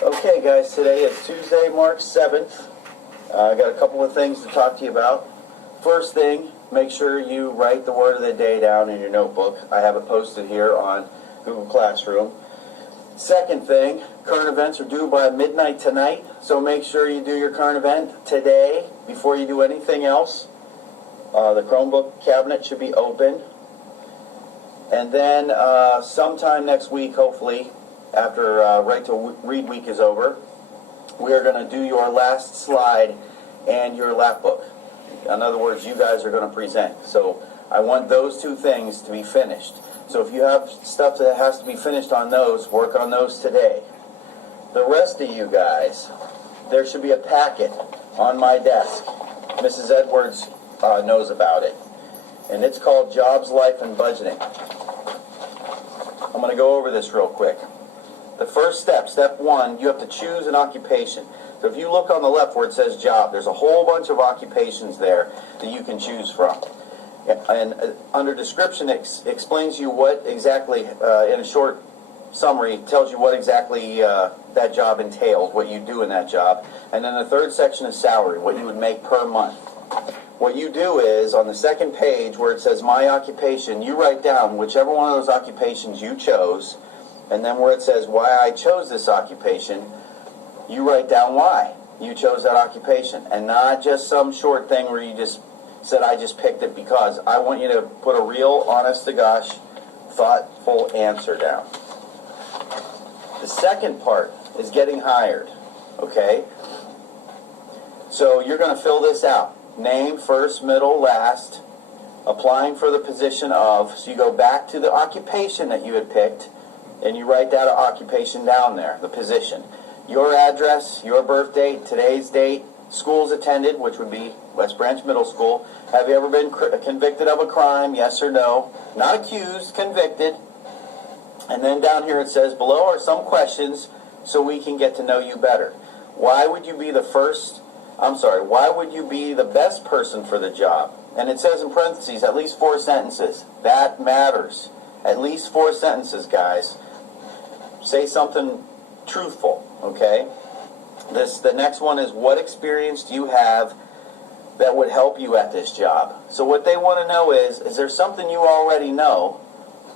Okay guys, today is Tuesday, March 7th. I got a couple of things to talk to you about. First thing, make sure you write the word of the day down in your notebook. I have it posted here on Google Classroom. Second thing, current events are due by midnight tonight, so make sure you do your current event today before you do anything else. The Chromebook cabinet should be open. And then sometime next week, hopefully, after Right to Read Week is over, we are going to do your last slide and your lap book. In other words, you guys are going to present. So I want those two things to be finished. So if you have stuff that has to be finished on those, work on those today. The rest of you guys, there should be a packet on my desk. Mrs. Edwards knows about it. And it's called Jobs, Life, and Budgeting. I'm going to go over this real quick. The first step, step one, you have to choose an occupation. So if you look on the left where it says job, there's a whole bunch of occupations there that you can choose from. And under description, it explains you what exactly, in a short summary, tells you what exactly that job entails, what you do in that job. And then the third section is salary, what you would make per month. What you do is, on the second page where it says my occupation, you write down whichever one of those occupations you chose, and then where it says why I chose this occupation, you write down why you chose that occupation, and not just some short thing where you just said I just picked it because. I want you to put a real, honest-to-gosh, thoughtful answer down. The second part is getting hired, okay? So you're going to fill this out. Name, first, middle, last, applying for the position of, so you go back to the occupation that you had picked, and you write that occupation down there, the position. Your address, your birth date, today's date, schools attended, which would be West Branch Middle School. Have you ever been convicted of a crime, yes or no? Not accused, convicted. And then down here it says, below are some questions so we can get to know you better. Why would you be why would you be the best person for the job? And it says in parentheses, at least 4 sentences. That matters. At least 4 sentences, guys. Say something truthful, okay? The next one is, what experience do you have that would help you at this job? So what they want to know is there something you already know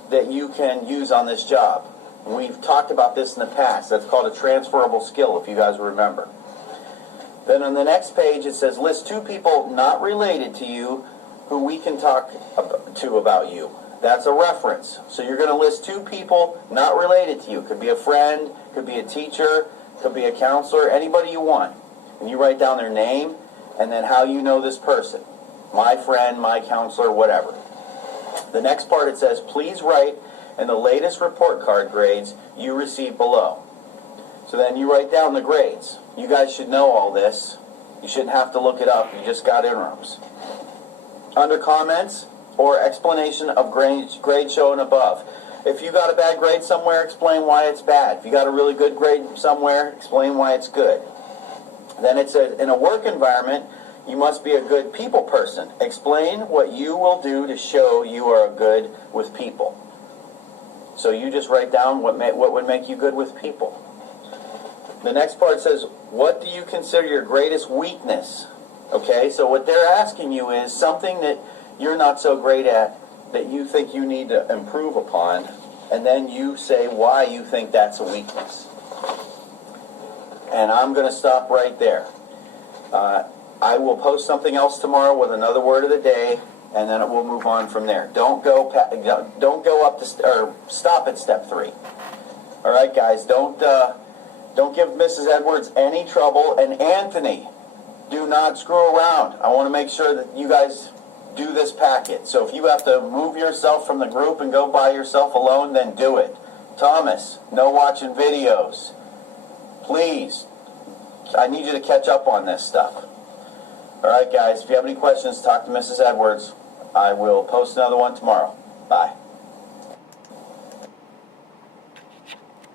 that you can use on this job? We've talked about this in the past. That's called a transferable skill, if you guys remember. Then on the next page it says, list 2 people not related to you who we can talk to about you. That's a reference. So you're going to list 2 people not related to you. Could be a friend, could be a teacher, could be a counselor, anybody you want. And you write down their name and then how you know this person. My friend, my counselor, whatever. The next part it says, please write in the latest report card grades you received below. So then you write down the grades. You guys should know all this. You shouldn't have to look it up. You just got interims. Under comments or explanation of grade shown above. If you got a bad grade somewhere, explain why it's bad. If you got a really good grade somewhere, explain why it's good. Then it says, in a work environment, you must be a good people person. Explain what you will do to show you are good with people. So you just write down what would make you good with people. The next part says, what do you consider your greatest weakness? Okay, so what they're asking you is something that you're not so great at that you think you need to improve upon, and then you say why you think that's a weakness. And I'm going to stop right there. I will post something else tomorrow with another word of the day, and then we'll move on from there. Don't go up to or stop at step 3. All right, guys, don't give Mrs. Edwards any trouble. And Anthony, do not screw around. I want to make sure that you guys do this packet. So if you have to move yourself from the group and go by yourself alone, then do it. Thomas, no watching videos. Please, I need you to catch up on this stuff. All right, guys, if you have any questions, talk to Mrs. Edwards. I will post another one tomorrow. Bye.